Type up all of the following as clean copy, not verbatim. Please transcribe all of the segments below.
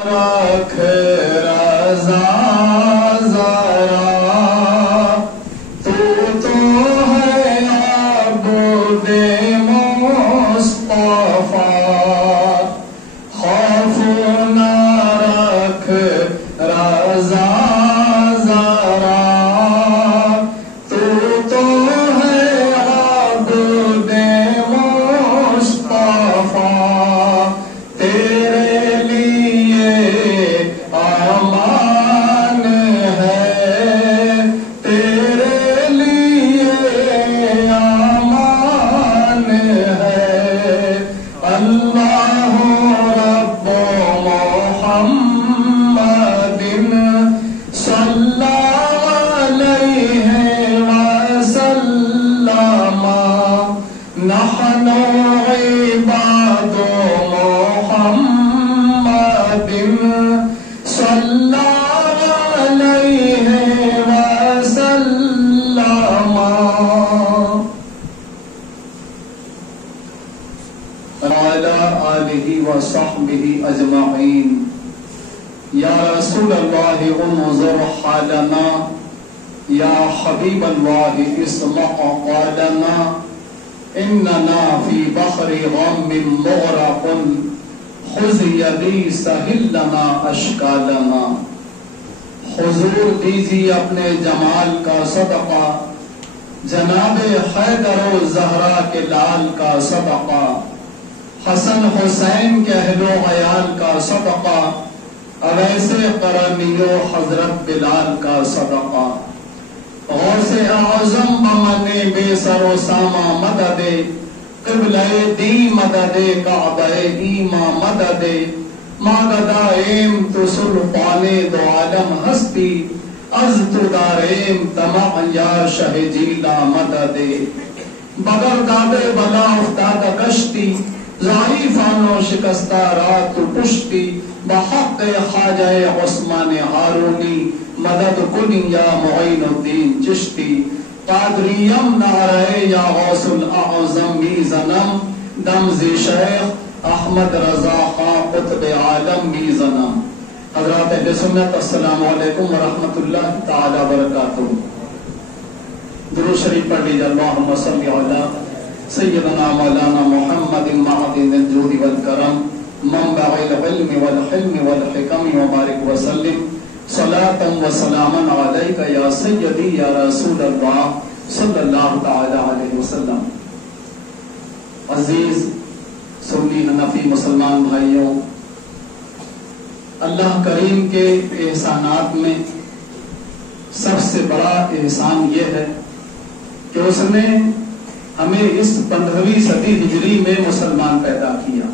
رکھ رضا ذرا تو ہے عبد مصطفیٰ خوف نہ رکھ رضا ذرا تو ہے عبد مصطفیٰ تیرے لیے امان ہے تیرے لیے امان ہے اللہ رب محمد صلی علیہ وسلم نحن عباد محمد صلی علیہ وسلم وعلى آلہ وصحبہ اجمعین یا رسول اللہ انظر حالنا یا حبیب اللہ اسمع قالنا اننا فی بحر غم مغرق خذ یدی سہل لنا اشکالنا حضور دیجیے اپنے جمال کا صدقہ جناب حیدر و زہرا کے لال کا صدقہ حسن حسین کے اہل و عیال کا صدقہ اویس قرنی و حضرت بلال کا صدقہ غوث اعظم بمن بے سر و ساما مدد قبلہ دی مدد کعبہ ایما مدد مادہ ایم تو سلطان دو عالم ہستی از تو داریم تمع یا شہ جیلا مدد بگر دادے بلا افتاد کشتی ضعیفان و شکستہ رات پشتی بحق خواجہ عثمان ہارونی مدد کنی یا معین الدین چشتی قادریم نعرہ یا غوث الاعظم میزنم دمز شیخ احمد رضا خان قطب عالم میزنم حضرات اہل سنت السلام علیکم ورحمۃ اللہ تعالی وبرکاتہ درود شریف پڑھ لیجیے اللہم صلی علی سیدنا مولانا محمد معدن الجود والکرم منبع العلم والحلم والحکم وبارک وسلم صلاة و سلاما علیکہ یا سیدی یا رسول اللہ صلی اللہ تعالی علیہ وسلم عزیز سنی حنفی مسلمان بھائیوں اللہ کریم کے احسانات میں سب سے بڑا احسان یہ ہے کہ اس نے ہمیں اس 15ویں صدی ہجری میں مسلمان پیدا کیا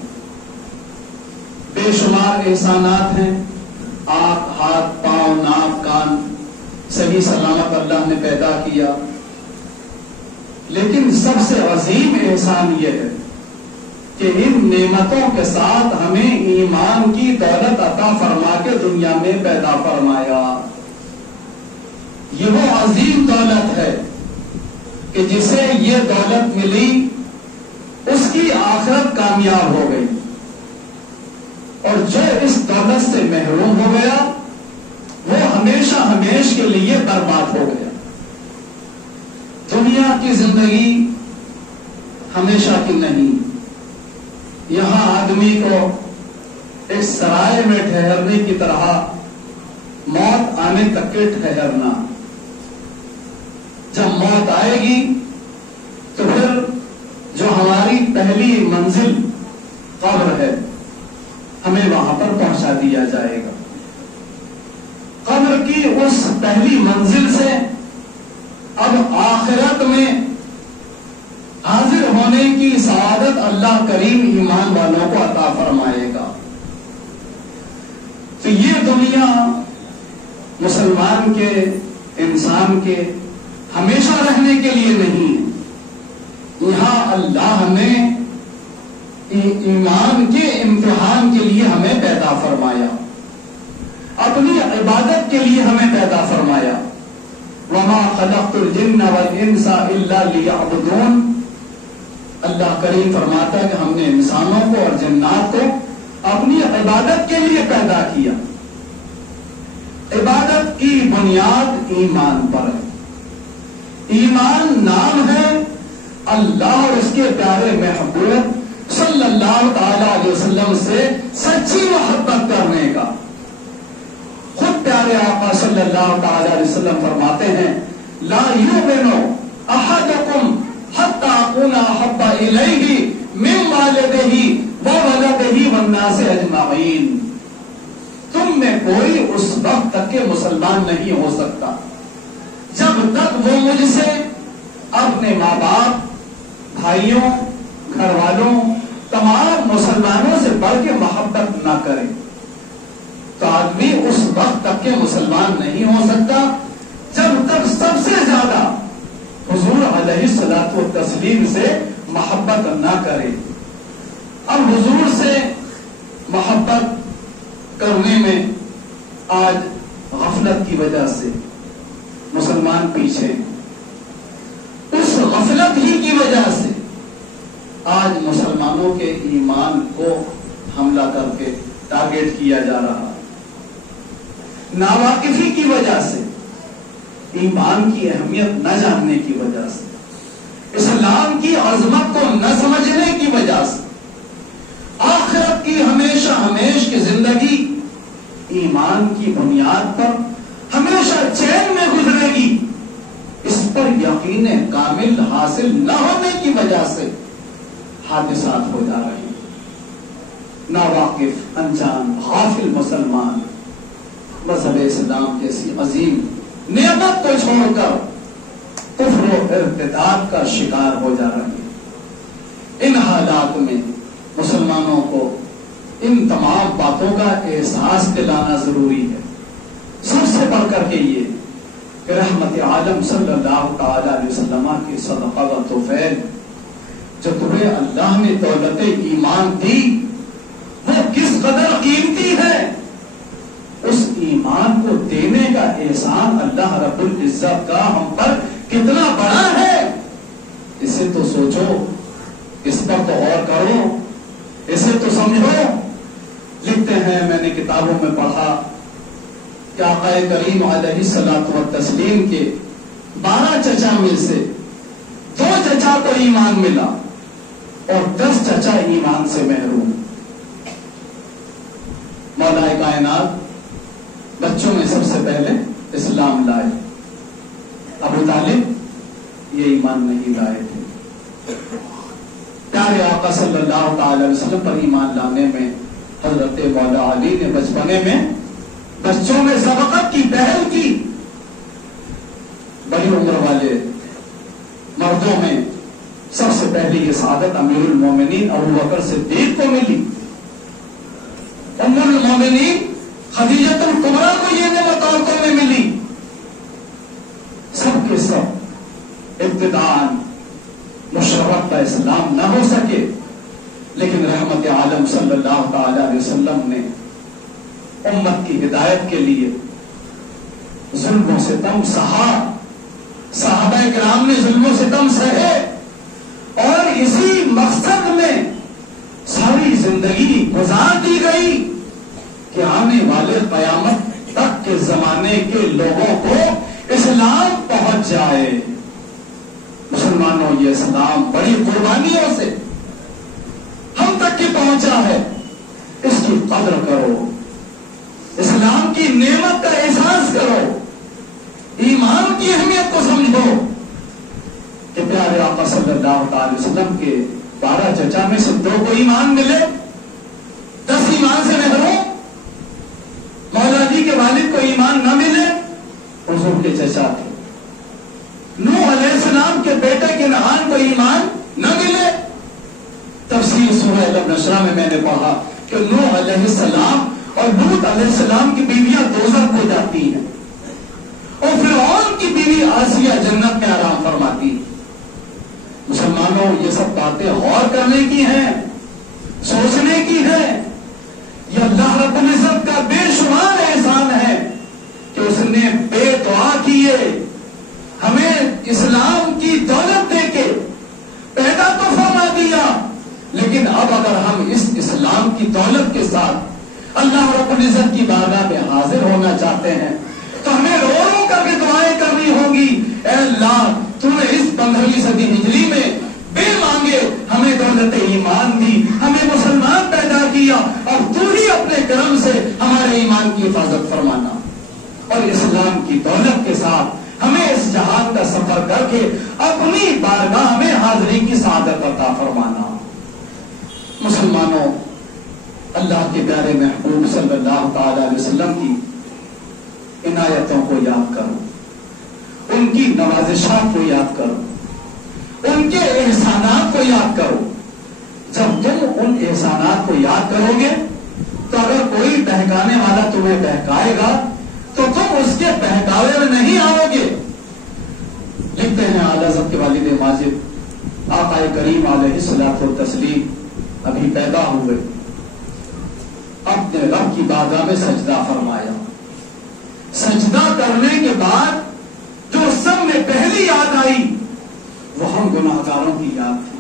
بے شمار احسانات ہیں آنکھ ہاتھ پاؤں ناک کان صحیح سلامت اللہ نے پیدا کیا لیکن سب سے عظیم احسان یہ ہے کہ ان نعمتوں کے ساتھ ہمیں ایمان کی دولت عطا فرما کے دنیا میں پیدا فرمایا یہ وہ عظیم دولت ہے کہ جسے یہ دولت ملی اس کی آخرت کامیاب ہو گئی اور جو اس دولت سے محروم ہو گیا وہ ہمیشہ ہمیش کے لیے برباد ہو گیا دنیا کی زندگی ہمیشہ کی نہیں یہاں آدمی کو ایک سرائے میں ٹھہرنے کی طرح موت آنے تک کے ٹھہرنا جب موت آئے گی تو پھر جو ہماری پہلی منزل قبر ہے ہمیں وہاں پر پہنچا دیا جائے گا قبر کی اس پہلی منزل سے اب آخرت میں حاضر ہونے کی سعادت اللہ کریم ایمان والوں کو عطا فرمائے گا تو یہ دنیا مسلمان کے انسان کے ہمیشہ رہنے کے لیے نہیں ہے یہاں اللہ نے ایمان کے امتحان کے لیے ہمیں پیدا فرمایا اپنی عبادت کے لیے ہمیں پیدا فرمایا وما خلقت الجن والانس الا ليعبدون اللہ کریم فرماتا ہے کہ ہم نے انسانوں کو اور جنات کو اپنی عبادت کے لیے پیدا کیا. عبادت کی بنیاد ایمان پر ہے. ایمان نام ہے اللہ اور اس کے پیارے محبوب صلی اللہ تعالی علیہ وسلم سے سچی محبت کرنے کا. خود پیارے آقا صلی اللہ تعالی علیہ وسلم فرماتے ہیں لا یؤمن احدکم حتی اکون احب الیہ من والدہ وولدہ والناس اجمعین. تم میں کوئی اس وقت تک کے مسلمان نہیں ہو سکتا جب تک وہ مجھ سے اپنے ماں باپ، بھائیوں، گھر والوں، تمام مسلمانوں سے بڑھ کے محبت نہ کرے. تو آدمی اس وقت تک کے مسلمان نہیں ہو سکتا جب تک سب سے زیادہ حضور علیہ الصلوۃ والتسلیم سے محبت نہ کرے. اب حضور سے محبت کرنے میں آج غفلت کی وجہ سے مسلمان پیچھے. اس غفلت ہی کی وجہ سے آج مسلمانوں کے ایمان کو حملہ کر کے ٹارگیٹ کیا جا رہا ہے. ناواقفی کی وجہ سے، ایمان کی اہمیت نہ جاننے کی وجہ سے، اسلام کی عظمت کو نہ سمجھنے کی وجہ سے، آخرت کی ہمیشہ ہمیش کی زندگی ایمان کی بنیاد پر ہمیشہ چین میں گزرے گی، اس پر یقین کامل حاصل نہ ہونے کی وجہ سے حادثات ہو جا رہے ہیں. ناواقف، انجان، غافل مسلمان مذہب اسلام جیسی عظیم نعمت کو چھوڑ کر کفر و ارتداد کا شکار ہو جا رہے ہیں. ان حالات میں مسلمانوں کو ان تمام باتوں کا احساس دلانا ضروری ہے. سب سے بڑھ کر کے یہ کہ رحمت عالم صلی اللہ تعالی علیہ وسلم کی صدقہ و توفیل جو تمہیں اللہ نے دولت ایمان دی وہ کس قدر قیمتی ہے. اس ایمان کو دینے کا احسان اللہ رب العزت کا ہم پر کتنا بڑا ہے، اسے تو سوچو، اس پر تو غور کرو، اسے تو سمجھو. لکھتے ہیں میں نے کتابوں میں پڑھا کہ آقا کریم علیہ الصلوۃ والتسلیم کے 12 چچا میں سے 2 چچا کو ایمان ملا اور 10 چچا ایمان سے محروم. مولا کائنات بچوں میں سب سے پہلے اسلام لائے. ابو طالب یہ ایمان نہیں لائے تھے. پیارے آقا صلی اللہ تعالی علیہ وسلم پر ایمان لانے میں حضرت مولا علی نے بچپنے میں بچوں میں سبقت کی پہل کی. بڑی عمر والے مردوں میں سب سے پہلی یہ سعادت امیر المومنین ابو بکر صدیق کو ملی. ام المومنین خدیجۃ الکبریٰ کو یہ نعمت عورتوں میں ملی. سب کے سب ابتداءً مشرف کا اسلام نہ ہو سکے، لیکن رحمت عالم صلی اللہ تعالی علیہ وسلم نے امت کی ہدایت کے لیے ظلم و ستم سہا. صحابہ کرام نے ظلم و ستم سہے اور اسی مقصد میں ساری زندگی گزار دی گئی کہ آنے والے قیامت تک کے زمانے کے لوگوں کو اسلام پہنچ جائے. مسلمانوں یہ اسلام بڑی قربانیوں سے ہم تک کی پہنچا ہے، اس کی قدر کرو، اسلام کی نعمت کا احساس کرو، ایمان کی اہمیت کو سمجھو کہ پیارے آقا صلی اللہ تعالی وسلم کے 12 چچا میں سے 2 کو ایمان ملے، 10 ایمان سے محروم. مولا جی کے والد کو ایمان نہ ملے، حضور کے چچا تھے. نوح علیہ السلام کے بیٹے کنعان کو ایمان نہ ملے. تفسیر سورہ النشرہ میں نے پڑھا کہ نوح علیہ السلام اور لوط علیہ السلام کی بیویاں دوزخ کو جاتی ہیں اور فرعون کی بیوی آسیہ جنت میں آرام فرماتی ہے. مسلمانوں یہ سب باتیں غور کرنے کی ہیں، سوچنے کی ہیں. یہ اللہ رب العزت کا بے شمار احسان ہے کہ اس نے بے دعا کیے ہمیں اسلام کی دولت دے کے پیدا تو فرما دیا، لیکن اب اگر ہم اس اسلام کی دولت کے ساتھ چاہتے ہیں تو ہمیں رو رو کر کے دعائیں کرنی ہوگی. اے اللہ تو نے اس 15ویں صدی ہجری میں بے مانگے ہمیں دولت ایمان دی, ہمیں مسلمان پیدا کیا, اور تو ہی اپنے کرم سے ہمارے ایمان کی حفاظت فرمانا اور اسلام کی دولت کے ساتھ ہمیں اس جہان کا سفر کر کے اپنی بارگاہ میں حاضری کی سعادت عطا فرمانا. مسلمانوں, اللہ کے پیارے محبوب صلی اللہ تعالی علیہ وسلم کی عنایتوں کو یاد کرو, ان کی نوازشات کو یاد کرو, ان کے احسانات کو یاد کرو. جب تم ان احسانات کو یاد کرو گے تو اگر کوئی بہکانے والا تمہیں بہکائے گا تو تم اس کے بہکاوے میں نہیں آؤ گے. لکھتے ہیں اعلی حضرت کے والد ماجد آقا کریم علیہ الصلوۃ والتسلیم ابھی پیدا ہوئے, اپنے رب کی بارگاہ میں سجدہ فرمایا. سجدہ کرنے کے بعد جو سب میں پہلی یاد آئی وہ ہم گناہگاروں کی یاد تھی.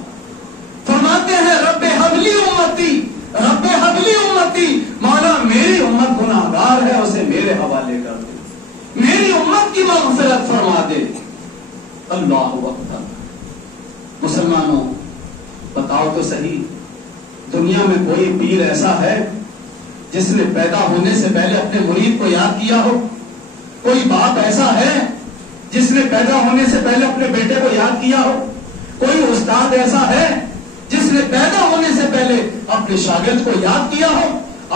فرماتے ہیں رب حبلی امتی, رب حبلی امتی, مولا میری امت گناہگار ہے اسے میرے حوالے کر دے, میری امت کی مغفرت فرما دے. اللہ اکبر. مسلمانوں بتاؤ تو صحیح, دنیا میں کوئی پیر ایسا ہے جس نے پیدا ہونے سے پہلے اپنے مرید کو یاد کیا ہو؟ کوئی باپ ایسا ہے جس نے پیدا ہونے سے پہلے اپنے بیٹے کو یاد کیا ہو؟ کوئی استاد ایسا ہے جس نے پیدا ہونے سے پہلے اپنے شاگرد کو یاد کیا ہو؟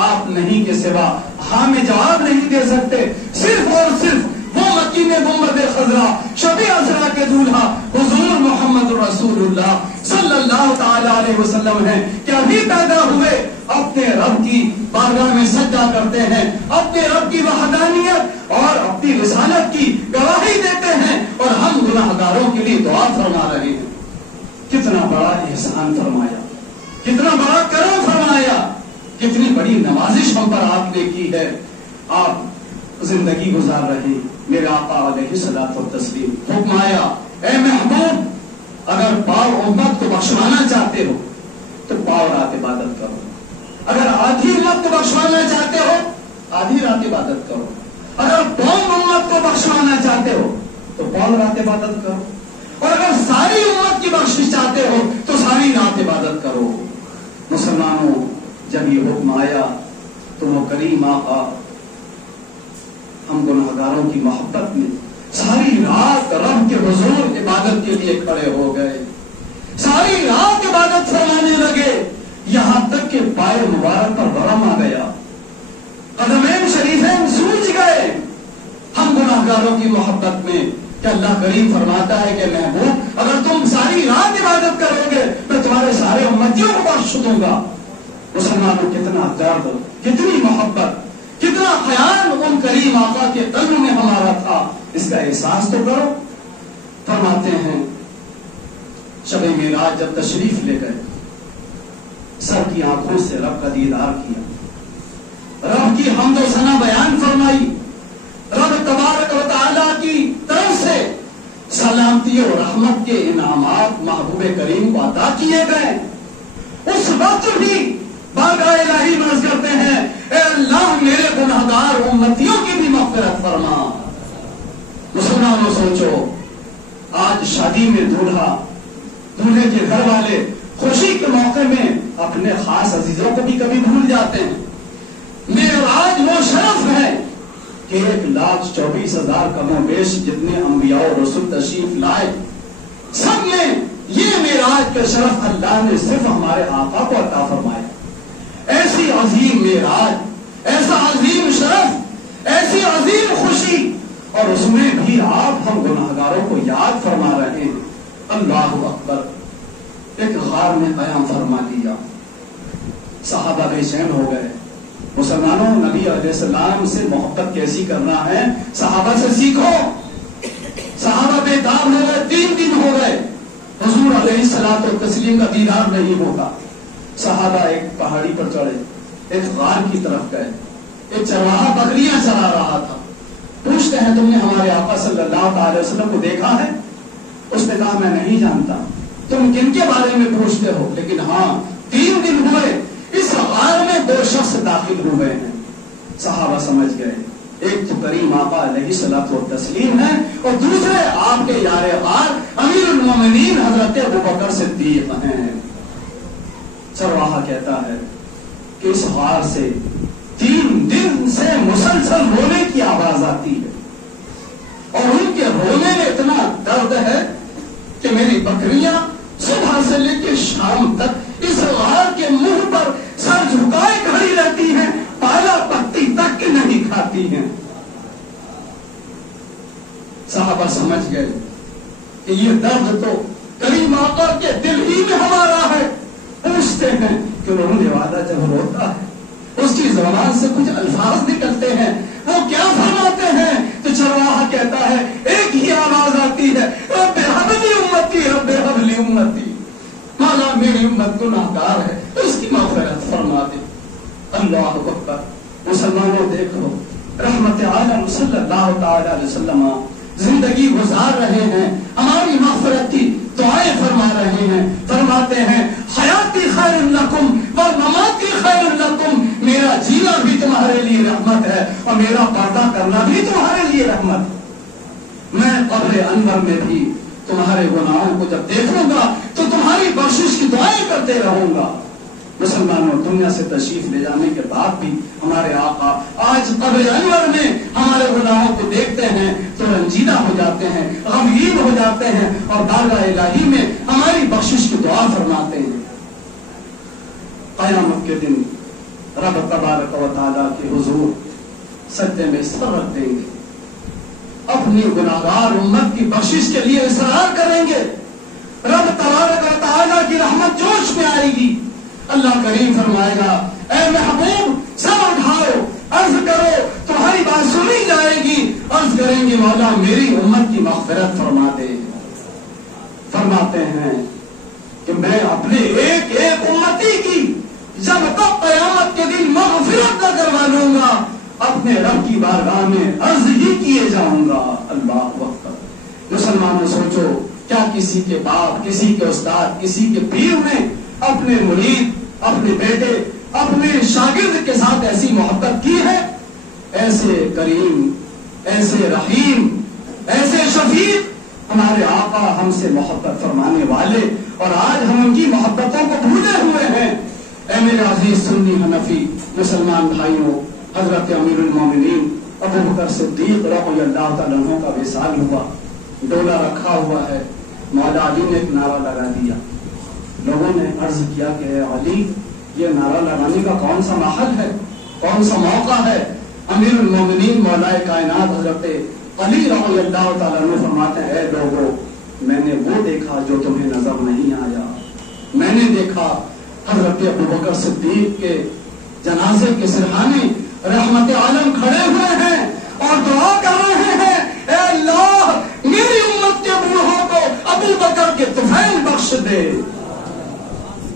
آپ نہیں کے سوا ہاں میں جواب نہیں دے سکتے. صرف اور صرف وہ مکی میں گنبد خضرا شب عذرا کے دولہا حضور محمد رسول اللہ صلی اللہ تعالی علیہ وسلم ہیں کہ ابھی پیدا ہوئے اپنے رب کی بارگاہ میں سجدہ کرتے ہیں, اپنے رب کی وحدانیت اور اپنی رسالت کی گواہی دیتے ہیں, اور ہم گناہگاروں کے لیے دعا فرما رہے ہیں. کتنا بڑا احسان فرمایا, کتنا بڑا کرم فرمایا, کتنی بڑی نوازش ہم پر آپ نے کی ہے. آپ زندگی گزار رہے, میرے آقا علیہ الصلوۃ والتسلیم حکم آیا, اے محبوب اگر پاؤ امت کو بخشوانا چاہتے ہو تو پاؤ رات عبادت کرو, اگر آدھی امت کو بخشوانا چاہتے ہو آدھی رات عبادت کرو, اگر پاؤ امت کو بخشوانا چاہتے ہو تو پاؤ رات عبادت کرو, اور اگر ساری امت کی بخشش چاہتے ہو تو ساری رات عبادت کرو. مسلمانوں جب یہ حکم آیا تو وہ کریم آقا ہم گناہگاروں کی محبت میں ساری رات رب کے حضور عبادت کے لیے کھڑے ہو گئے, ساری رات عبادت فرمانے لگے, یہاں تک کہ پائے مبارک پر ورم آ گیا, قدمین شریفین سوج گئے. ہم گناہگاروں کی محبت میں کہ اللہ کریم فرماتا ہے کہ محبوب اگر تم ساری رات عبادت کرو گے میں تمہارے سارے امتیوں کو بخش دوں گا. مسلمانوں کتنا درد, کتنی محبت, کتنا خیال ان کریم آقا کے قلب میں ہمارا تھا, اس کا احساس تو کرو. فرماتے ہیں شب معراج جب تشریف لے گئے, سر کی آنکھوں سے رب کا دیدار کیا, رب کی حمد و ثنا بیان فرمائی, رب تبارک و تعالیٰ کی طرف سے سلامتی اور رحمت کے انعامات محبوب کریم کو عطا کیے گئے. اس وقت بھی بارگاہ الہی میں عرض کرتے ہیں اے اللہ میرے گناہگار امتیوں کی بھی مغفرت فرما. مسلمانوں سوچو, آج شادی میں دولہے کے گھر والے خوشی کے موقع میں اپنے خاص عزیزوں کو بھی کبھی بھول جاتے ہیں. معراج وہ شرف ہے کہ 1,24,000 کم و بیش جتنے انبیاء و رسول تشریف لائے, سب میں یہ معراج کا شرف اللہ نے صرف ہمارے آقا کو عطا فرمایا. ایسی عظیم معراج, ایسا عظیم شرف, ایسی عظیم خوشی, اور اس میں بھی آپ ہم گناہگاروں کو یاد فرما رہے ہیں. اللہ اکبر. ایک غار میں قیام فرما دیا, صحابہ بے چین ہو گئے. مسلمانوں نبی علیہ السلام سے محبت کیسی کرنا ہے صحابہ سے سیکھو. صحابہ بے تاب ہو گئے, 3 دن ہو گئے, حضور علیہ الصلوۃ والتسلیم کا دیدار نہیں ہوگا. صحابہ ایک پہاڑی پر چڑھے, ایک غار کی طرف گئے. ایک چرواہا بکریاں چرا رہا تھا. پوچھتے ہیں تم نے ہمارے آقا صلی اللہ تعالی وسلم کو دیکھا ہے؟ اس نے کہا میں نہیں جانتا, تم کن کے بارے میں پوچھتے ہو, لیکن ہاں 3 دن ہوئے اس غار میں 2 شخص داخل ہوئے ہیں. صحابہ سمجھ گئے ایک تو کریم آقا علیہ الصلوۃ والتسلیم ہے، اور دوسرے آپ کے یار غار امیر المومنین حضرت ابوبکر صدیق ہیں۔ چرواہا کہتا ہے کہ اس غار سے 3 دن سے مسلسل رونے کی آواز آتی ہے، اور ان کے رونے میں اتنا درد ہے کہ میری بکریاں صبح سے لے کے شام تک اس غار کے منہ پر سر جھکائے کھڑی رہتی ہیں، پالا پتی تک نہیں کھاتی ہیں۔ صحابہ سمجھ گئے کہ یہ درد تو کریم آقا کے دل ہی میں ہمارا ہے۔ پوچھتے ہیں کہ رونے والا جب روتا ہے اس کی زبان سے کچھ الفاظ نکلتے ہیں، وہ کیا فرماتے ہیں؟ تو چرواہا کہتا ہے ایک ہی آواز آتی ہے، رب ہب لی امتی، رب ہب لی امتی، مولا میری امت گناہگار ہے، اس کی مغفرت فرما دے۔ اللہ اکبر۔ مسلمانوں دیکھو، رحمت عالم صلی اللہ تعالی علیہ وسلم زندگی گزار رہے ہیں، ہماری مغفرت کی دعائیں فرما رہے ہیں، فرماتے ہیں حیاتی خیر لکم والمماتی خیر لکم، میرا جینا بھی تمہارے لیے رحمت ہے اور میرا پردہ کرنا بھی تمہارے لیے رحمت۔ میں قبر انور میں بھی تمہارے گناہوں کو جب دیکھوں گا تو تمہاری بخشش کی دعائیں کرتے رہوں گا۔ مسلمانوں، دنیا سے تشریف لے جانے کے بعد بھی ہمارے آقا آج قبر انور میں ہمارے گناہوں کو دیکھتے ہیں تو رنجیدہ ہو جاتے ہیں، غمگین ہو جاتے ہیں، اور بارگاہ الہی میں ہماری بخشش کی دعا فرماتے ہیں۔ قیامت کے دن رب تبارک و تعالیٰ کے حضور سجدے میں سر رکھ دیں گے، اپنی گناہگار امت کی بخشش کے لیے اصرار کریں گے، رب تبارک و تعالیٰ کی رحمت جوش میں آئے گی۔ اللہ کریم فرمائے گا اے محبوب سب اٹھاؤ، عرض کرو، تمہاری بات سنی جائے گی، عرض کریں گے مولا میری امت کی مغفرت فرما دے۔ فرماتے ہیں کہ میں اپنے ایک ایک امتی کی جب تک قیامت کے دن مغفرت نہ کروا لوں گا اپنے رب کی بارگاہ میں عرض ہی کیے جاؤں گا۔ اللہ اکبر۔ مسلمانوں سوچو، کیا کسی کے باپ، کسی کے استاد، کسی کے پیر نے اپنے مرید، اپنے بیٹے، اپنے شاگرد کے ساتھ ایسی محبت کی ہے؟ ایسے کریم، ایسے رحیم، ایسے شفیق ہمارے آقا ہم سے محبت فرمانے والے، اور آج ہم ان کی محبتوں کو بھولے ہوئے ہیں۔ اے میرے عزیز سنی حنفی مسلمان بھائیوں، حضرت امیر المومنین ابوبکر صدیق رضی اللہ تعالیٰ عنہ کا وصال ہوا، ڈولا رکھا ہوا ہے، مولا علی نے ایک نعرہ لگا دیا۔ لوگوں نے عرض کیا کہ اے علی، یہ نعرہ لگانے کا کون سا محل ہے، کون سا موقع ہے؟ امیر المومنین مولا کائنات حضرت علی رضی اللہ تعالیٰ عنہ فرماتے ہیں اے لوگوں، میں نے وہ دیکھا جو تمہیں نظر نہیں آیا، میں نے دیکھا حضرت ابوبکر صدیق کے جنازے کے سرحانے رحمت عالم کھڑے ہوئے ہیں اور دعا کر رہے ہیں اے اللہ میری امت کے بوڑھوں کو ابوبکر کے طفیل بخش دے۔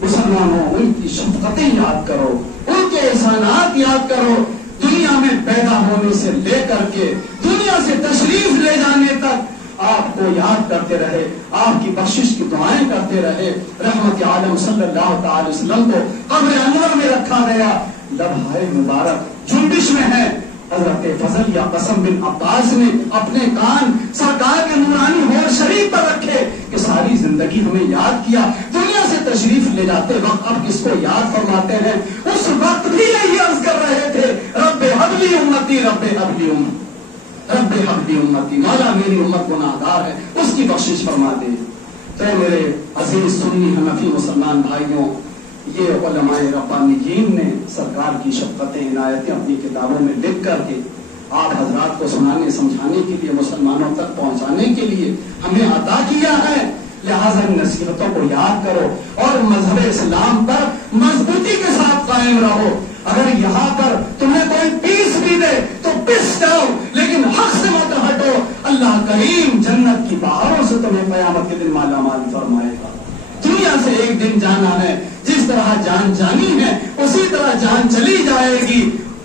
مسلمانوں، ان کی شفقتیں یاد کرو، ان کے احسانات یاد کرو، دنیا میں پیدا ہونے سے لے کر کے دنیا سے تشریف لے جانے تک آپ کو یاد کرتے رہے، آپ کی بخشش کی دعائیں کرتے رہے۔ رحمت عالم صلی اللہ تعالی وسلم کو قبر انور میں رکھا گیا، لمحہ مبارک جنبش میں ہے۔ حضرت فضل یا قسم بن عباس نے اپنے کان سرکار کے نورانی ہور شریف پر رکھے کہ ساری زندگی ہمیں یاد کیا، دنیا سے تشریف لے جاتے وقت اب کس کو یاد فرماتے ہیں؟ اس وقت بھی یہی عرض کر رہے تھے رب ہب لی امتی، رب ہب لی امتی، رب ہب لی امتی، مولا میری امت گناہگار ہے، اس کی بخشش فرما دے۔ تو میرے عزیز سنی حنفی مسلمان بھائیوں، یہ علماء ربانیین نے سرکار کی شفقتیں عنایتیں اپنی کتابوں میں لکھ کر کے آپ حضرات کو سنانے سمجھانے کے لیے، مسلمانوں تک پہنچانے کے لیے ہمیں عطا کیا ہے۔ لہٰذا ان نصیحتوں کو یاد کرو اور مذہب اسلام پر مضبوطی کے ساتھ قائم رہو۔ اگر یہاں پر تمہیں کوئی پیس بھی دے تو پس جاؤ، لیکن حق سے مت ہٹو۔ اللہ کریم جنت کی بہاروں سے تمہیں قیامت کے دن مالا مال فرمائے گا۔ دنیا سے ایک دن جانا ہے، جس طرح جان جانی ہے اسی طرح جان چلی جائے گی۔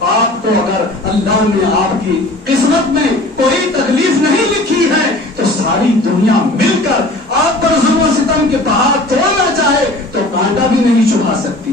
آپ کو اگر اللہ نے آپ کی قسمت میں کوئی تکلیف نہیں لکھی ہے تو ساری دنیا مل کر آپ پر ظلم و ستم کے پہاڑ توڑنا چاہے تو کانٹا بھی نہیں چبھا سکتی،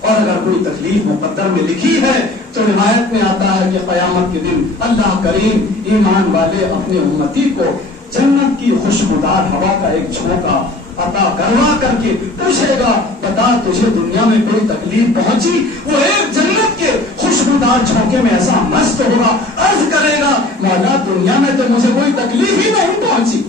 اور اگر کوئی تکلیف مقدر میں لکھی ہے تو روایت میں آتا ہے کہ قیامت کے دن اللہ کریم ایمان والے اپنے امتی کو جنت کی خوشبودار ہوا کا ایک جھونکا عطا کروا کر کے پوچھے گا بتا تجھے دنیا میں کوئی تکلیف پہنچی؟ وہ ایک جنت کے خوشبودار جھونکے میں ایسا مست ہوگا، عرض کرے گا مولا دنیا میں تو مجھے کوئی تکلیف ہی نہیں پہنچی۔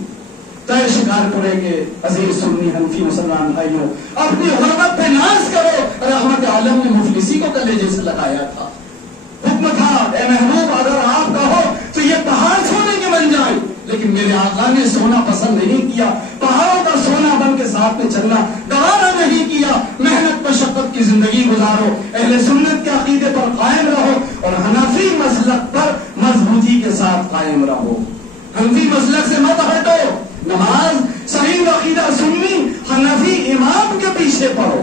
طے شکار کرے گے عزیز سنی حنفی مسلمان بھائیوں، اپنی غربت پہ ناز کرو۔ رحمت عالم نے مفلسی کو کلیجے سے لگایا تھا، حکم تھا اے محبوب اگر آپ کا ہو تو یہ پہاڑ سونے کے بن جائیں، لیکن میرے آقا نے سونا پسند نہیں کیا، پہاڑوں کا سونا بن کے ساتھ میں چلنا گوارا نہیں کیا۔ محنت مشقت کی زندگی گزارو، اہل سنت کے عقیدے پر قائم رہو اور حنفی مسلک پر مضبوطی کے ساتھ قائم رہو، حنفی مسلک سے مت ہٹو۔ نماز صحیح عقیدہ سنی حنفی امام کے پیچھے پڑھو۔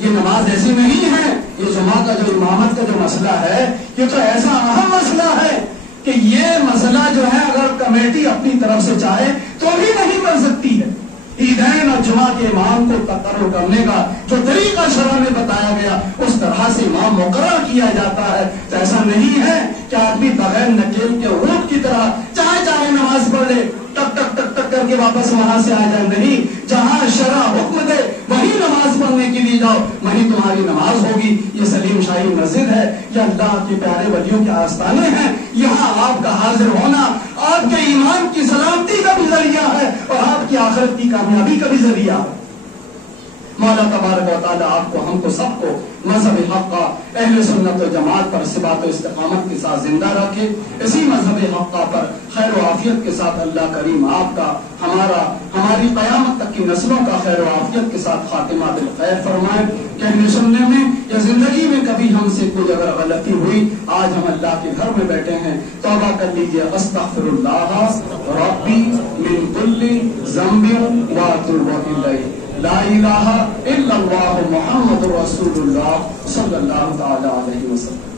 یہ نماز ایسی نہیں ہے، یہ جمعہ کا جو امامت کا جو مسئلہ ہے یہ تو ایسا اہم مسئلہ ہے کہ یہ مسئلہ جو ہے اگر کمیٹی اپنی طرف سے چاہے تو بھی نہیں کر سکتی ہے۔ عیدین اور جمعہ کے امام کو تقرر کرنے کا جو طریقہ شرع میں بتایا گیا اس طرح سے امام مقرر کیا جاتا ہے، تو ایسا نہیں ہے کہ آدمی بغیر نکیل کے اونٹ کی طرح چاہے نماز پڑھ لے، ٹک ٹک ٹک ٹک کر کے واپس وہاں سے آ جائے۔ نہیں، جہاں شرع حکم دے وہی نماز پڑھنے کے لیے جاؤ، وہی تمہاری نماز ہوگی۔ یہ سلیم شاہی مسجد ہے، یہ اللہ کے پیارے ولیوں کے آستانے ہیں، یہاں آپ کا حاضر ہونا آپ کے ایمان کی سلامتی کا بھی ذریعہ ہے اور آپ کی آخرت کی کامیابی کا بھی ذریعہ ہے۔ مولا تبارک و تعالیٰ آپ کو، ہم کو، سب کو مذہب حق کا، اہل سنت و جماعت پر ثبات و استقامت کے ساتھ زندہ رکھے۔ اسی مذہب حق کا پر خیر و عافیت کے ساتھ اللہ کریم آپ کا، ہماری قیامت تک کی نسلوں کا خیر و عافیت کے ساتھ خاتمہ بالخیر فرمائے۔ کہنے سننے میں یا زندگی میں کبھی ہم سے کوئی اگر غلطی ہوئی، آج ہم اللہ کے گھر میں بیٹھے ہیں، توبہ کر لیجیے۔ استغفر اللہ ربی من کل ذنب واتوب الیہ، لا الہ الا اللہ محمد رسول اللہ صلی اللہ تعالی علیہ وسلم۔